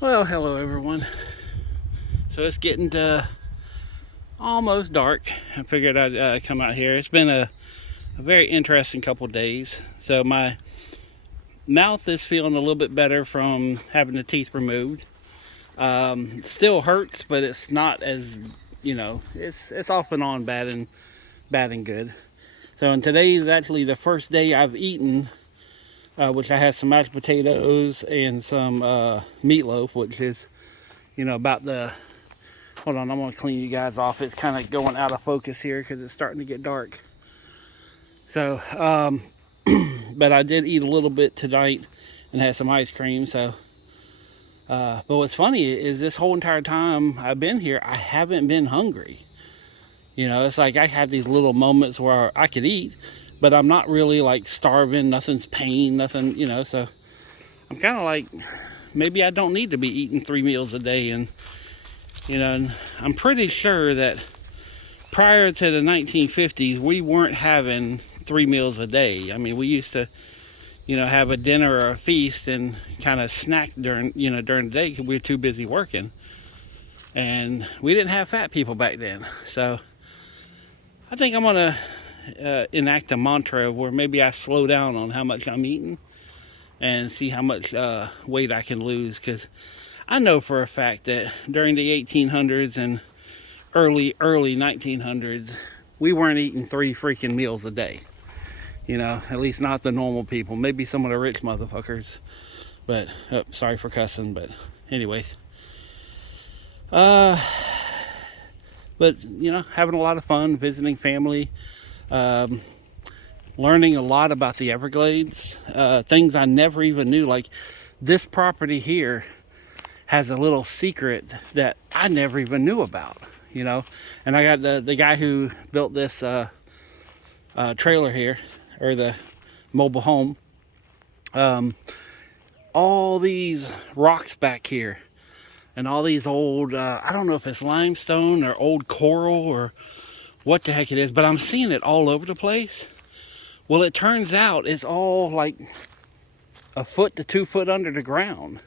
Well, hello everyone. So it's getting to almost dark. I figured I'd come out here. It's been a very interesting couple days. So my mouth is feeling a little bit better from having the teeth removed. It still hurts, but it's not as it's off and on bad and good. So and today is actually the first day I've eaten, which I had some mashed potatoes and some meatloaf, which is about the. Hold on, I'm gonna clean you guys off. It's kind of going out of focus here because it's starting to get dark. So, but I did eat a little bit tonight and had some ice cream. So, but what's funny is this whole entire time I've been here, I haven't been hungry. It's like I have these little moments where I could eat, but I'm not really like starving. Nothing's pain, nothing. So I'm kind of like maybe I don't need to be eating 3 meals a day and. And I'm pretty sure that prior to the 1950s, we weren't having 3 meals a day. I mean, we used to, have a dinner or a feast and kind of snack during the day because we were too busy working. And we didn't have fat people back then. So I think I'm going to enact a mantra where maybe I slow down on how much I'm eating and see how much weight I can lose, because I know for a fact that during the 1800s and early 1900s, we weren't eating 3 freaking meals a day. At least not the normal people. Maybe some of the rich motherfuckers. But, sorry for cussing, but anyways. But, having a lot of fun, visiting family. Learning a lot about the Everglades. Things I never even knew. Like, this property here has a little secret that I never even knew about, And I got the guy who built this trailer here, or the mobile home. All these rocks back here, and all these old, I don't know if it's limestone or old coral or what the heck it is, but I'm seeing it all over the place. Well, it turns out it's all like a foot to 2 foot under the ground.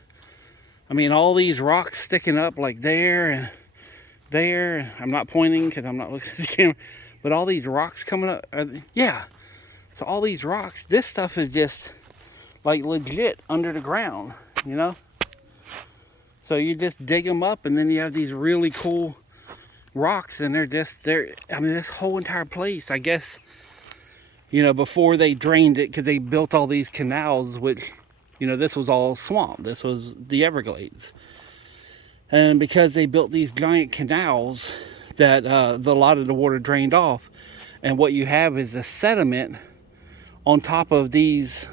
I mean, all these rocks sticking up like there and there. I'm not pointing because I'm not looking at the camera. But all these rocks coming up. Yeah. So all these rocks. This stuff is just like legit under the ground, So you just dig them up and then you have these really cool rocks. And I mean, this whole entire place, I guess, before they drained it, because they built all these canals, which... this was all swamp. This was the Everglades. And because they built these giant canals that a lot of the water drained off, and what you have is the sediment on top of these,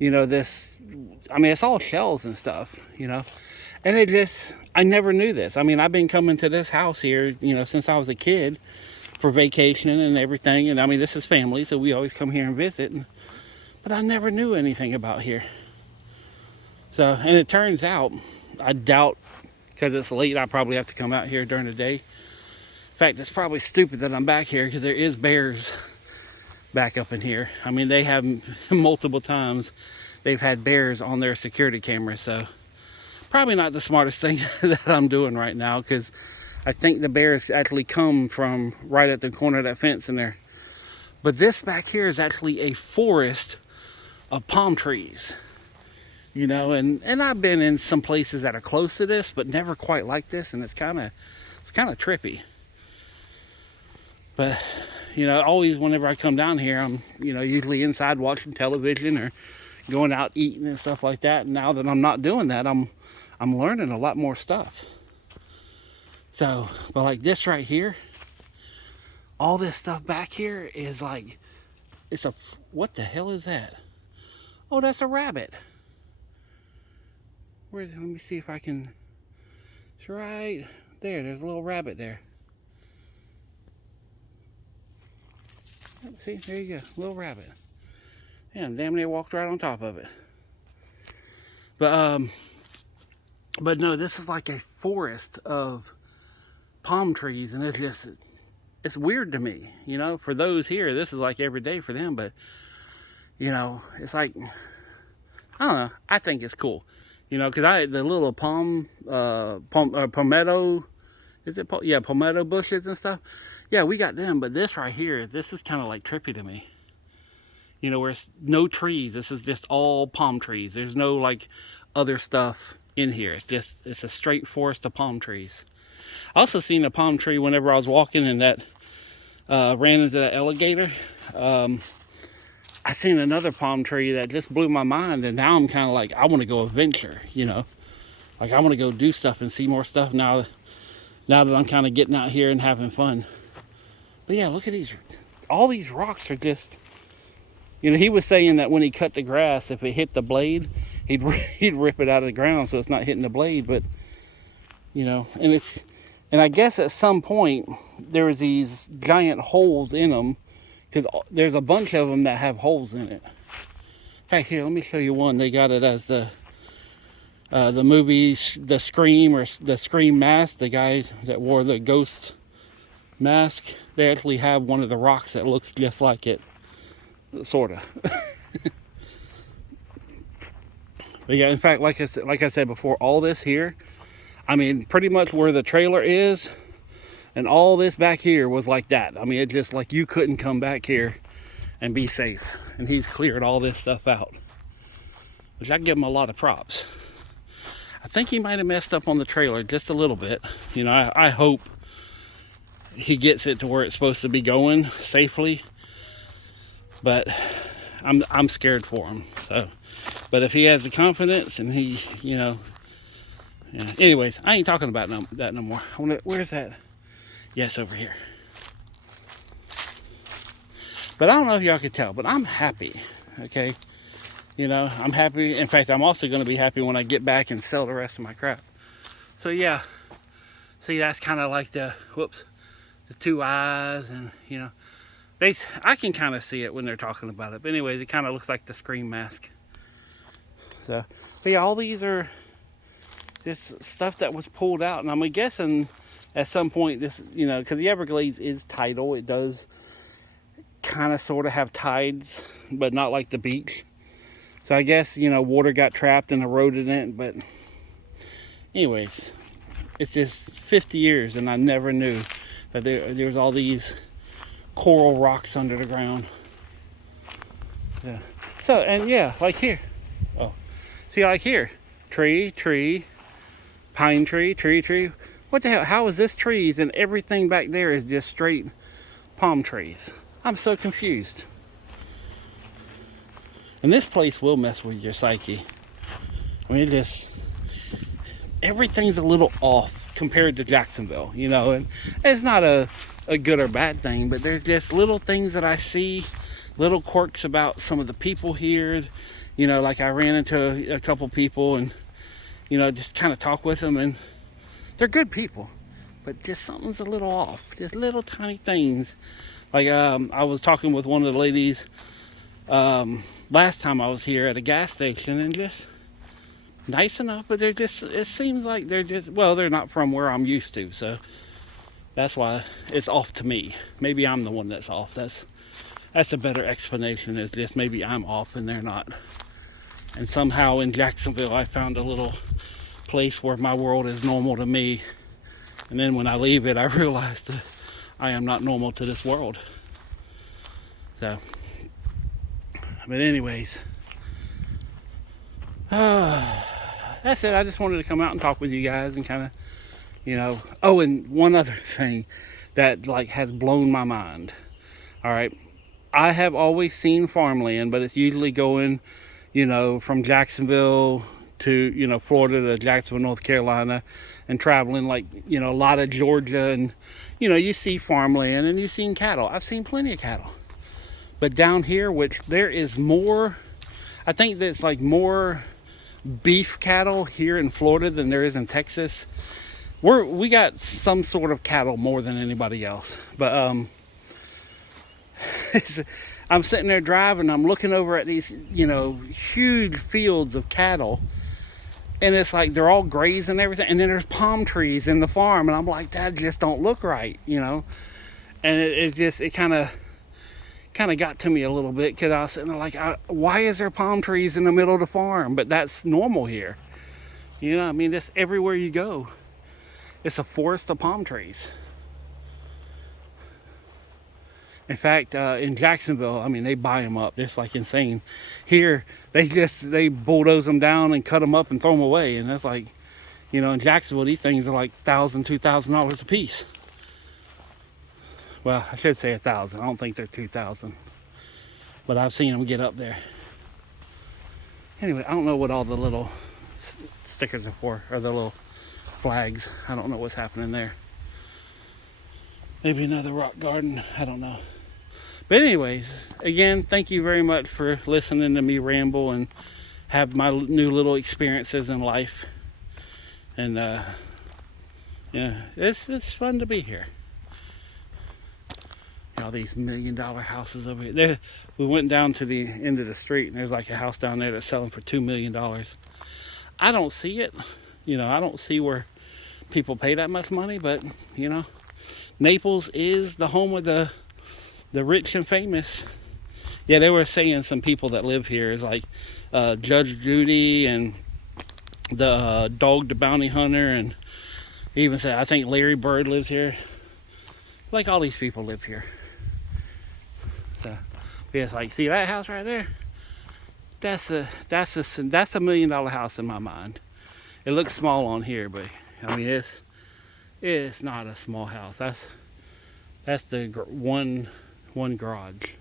it's all shells and stuff, And I never knew this. I mean, I've been coming to this house here, since I was a kid for vacation and everything. And I mean, this is family, so we always come here and visit. But I never knew anything about here. So, and it turns out, I doubt, because it's late, I probably have to come out here during the day. In fact, it's probably stupid that I'm back here, because there is bears back up in here. I mean, they have multiple times, they've had bears on their security cameras. So, probably not the smartest thing that I'm doing right now, because I think the bears actually come from right at the corner of that fence in there. But this back here is actually a forest of palm trees. And I've been in some places that are close to this, but never quite like this, and it's kind of trippy. But always whenever I come down here, I'm usually inside watching television or going out eating and stuff like that. And now that I'm not doing that, I'm learning a lot more stuff. So, but like this right here, all this stuff back here is like, what the hell is that? Oh, that's a rabbit. Where is it? Let me see if I can. It's right there. There's a little rabbit there. See, there you go, little rabbit. Damn near walked right on top of it. But no, this is like a forest of palm trees, and it's weird to me. For those here, this is like every day for them. But it's like, I don't know. I think it's cool. You know, because the little palmetto, yeah, palmetto bushes and stuff. Yeah, we got them, but this right here, this is kind of like trippy to me. You know, where it's no trees. This is just all palm trees. There's no like other stuff in here. It's a straight forest of palm trees. I also seen a palm tree whenever I was walking and that ran into that alligator. I seen another palm tree that just blew my mind, and now I'm kind of like, I want to go adventure, you know, like I want to go do stuff and see more stuff now that I'm kind of getting out here and having fun. But yeah, look at these, all these rocks are just, you know, he was saying that when he cut the grass, if it hit the blade, he'd rip it out of the ground so it's not hitting the blade. But you know, and I guess at some point there was these giant holes in them, because there's a bunch of them that have holes in it. In fact, here, let me show you one. They got it as the movie The Scream, or the Scream mask. The guy that wore the ghost mask, they actually have one of the rocks that looks just like it, sort of. But yeah, in fact, like I said before, all this here, I mean, pretty much where the trailer is, and all this back here was like that. I mean, it just like you couldn't come back here and be safe. And he's cleared all this stuff out, which I give him a lot of props. I think he might have messed up on the trailer just a little bit. You know, I hope he gets it to where it's supposed to be going safely. But I'm scared for him. So, but if he has the confidence and he, you know, yeah. Anyways, I ain't talking about that no more. Where's that? Yes, over here. But I don't know if y'all can tell, but I'm happy. Okay, you know, I'm happy. In fact, I'm also going to be happy when I get back and sell the rest of my crap. So yeah, see, that's kind of like the two eyes, and you know, I can kind of see it when they're talking about it. But anyways, it kind of looks like the Scream mask. So, but yeah, all these are this stuff that was pulled out, and I'm guessing at some point this, you know, because the Everglades is tidal, it does kind of sort of have tides, but not like the beach. So I guess, you know, water got trapped and eroded in it. But anyways, it's just 50 years and I never knew that there's all these coral rocks under the ground. Yeah. So, and yeah, like here, oh, see, like here, tree, pine tree. What the hell? How is this trees and everything back there is just straight palm trees? I'm so confused. And this place will mess with your psyche. I mean, everything's a little off compared to Jacksonville, you know, and it's not a good or bad thing, but there's just little things that I see, little quirks about some of the people here. You know, like I ran into a couple people and, you know, just kind of talk with them, and they're good people, but just something's a little off. Just little tiny things. Like I was talking with one of the ladies last time I was here at a gas station, and just nice enough, but they're just, it seems like they're just, well, they're not from where I'm used to, so that's why it's off to me. Maybe I'm the one that's off. That's a better explanation, is just maybe I'm off and they're not. And somehow in Jacksonville I found a little place where my world is normal to me, and then when I leave it I realize that I am not normal to this world. So, but anyways, that's it. I just wanted to come out and talk with you guys and kind of, you know. Oh, and one other thing that like has blown my mind. All right, I have always seen farmland, but it's usually going, you know, from Jacksonville to, you know, Florida to Jacksonville, North Carolina, and traveling, like, you know, a lot of Georgia, and, you know, you see farmland and you've seen cattle. I've seen plenty of cattle. But down here, which there is more, I think there's like more beef cattle here in Florida than there is in Texas. We got some sort of cattle more than anybody else. But I'm sitting there driving, I'm looking over at these, you know, huge fields of cattle, and it's like they're all grazing and everything, and then there's palm trees in the farm, and I'm like, that just don't look right, you know. And it kind of got to me a little bit, because I was sitting there like, why is there palm trees in the middle of the farm? But that's normal here. You know, I mean, just everywhere you go, it's a forest of palm trees. In fact, in Jacksonville, I mean, they buy them up. It's like insane. Here, they bulldoze them down and cut them up and throw them away. And that's like, you know, in Jacksonville, these things are like $1,000, $2,000 a piece. Well, I should say 1,000. I don't think they're 2,000, but I've seen them get up there. Anyway, I don't know what all the little stickers are for, or the little flags. I don't know what's happening there. Maybe another rock garden. I don't know. But anyways, again, thank you very much for listening to me ramble and have my new little experiences in life. And yeah, it's fun to be here. All these $1 million houses over here. There, we went down to the end of the street, and there's like a house down there that's selling for $2 million. I don't see it. You know, I don't see where people pay that much money, but you know, Naples is the home of the rich and famous. Yeah, they were saying some people that live here is like Judge Judy and the Dog the Bounty Hunter, and he even said I think Larry Bird lives here. Like all these people live here. So yeah, it's like, see that house right there? That's a $1 million house in my mind. It looks small on here, but I mean it's not a small house. That's the one garage.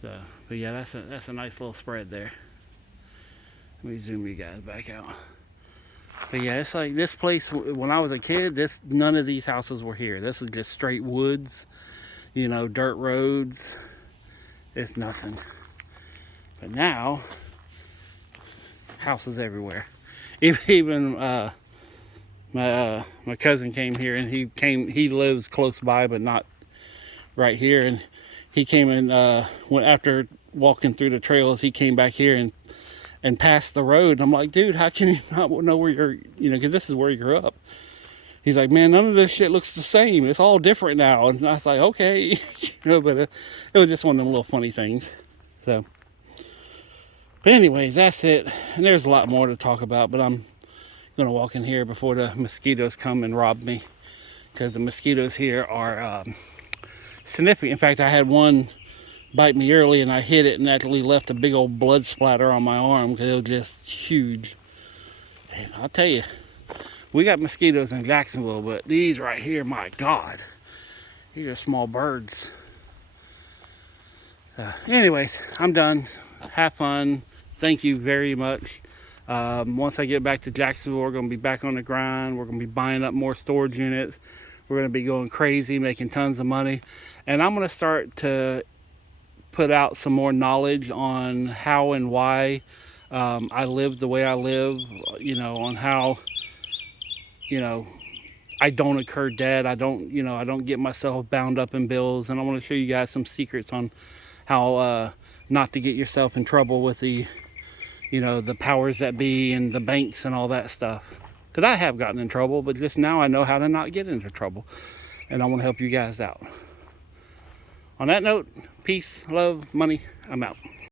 So, but yeah, that's a nice little spread there. Let me zoom you guys back out. But yeah, it's like this place, when I was a kid, none of these houses were here. This was just straight woods, you know, dirt roads. It's nothing. But now, houses everywhere. Even my cousin came here, and he lives close by, but not right here. And he came and went after walking through the trails. He came back here and passed the road. And I'm like, dude, how can you not know where you're, you know, because this is where you grew up. He's like, man, none of this shit looks the same. It's all different now. And I was like, okay. You know, but it was just one of them little funny things. So, but anyways, that's it. And there's a lot more to talk about, but I'm going to walk in here before the mosquitoes come and rob me, because the mosquitoes here are significant. In fact, I had one bite me early, and I hit it and actually left a big old blood splatter on my arm because it was just huge. And I'll tell you, we got mosquitoes in Jacksonville, but these right here, my God, these are small birds. Anyways, I'm done. Have fun. Thank you very much. Once I get back to Jacksonville, we're going to be back on the grind. We're going to be buying up more storage units. We're going to be going crazy, making tons of money. And I'm going to start to put out some more knowledge on how and why I live the way I live, you know, on how, you know, I don't incur debt. I don't get myself bound up in bills. And I want to show you guys some secrets on how not to get yourself in trouble with the, you know, the powers that be and the banks and all that stuff. Because I have gotten in trouble, but just now I know how to not get into trouble. And I want to help you guys out. On that note, peace, love, money. I'm out.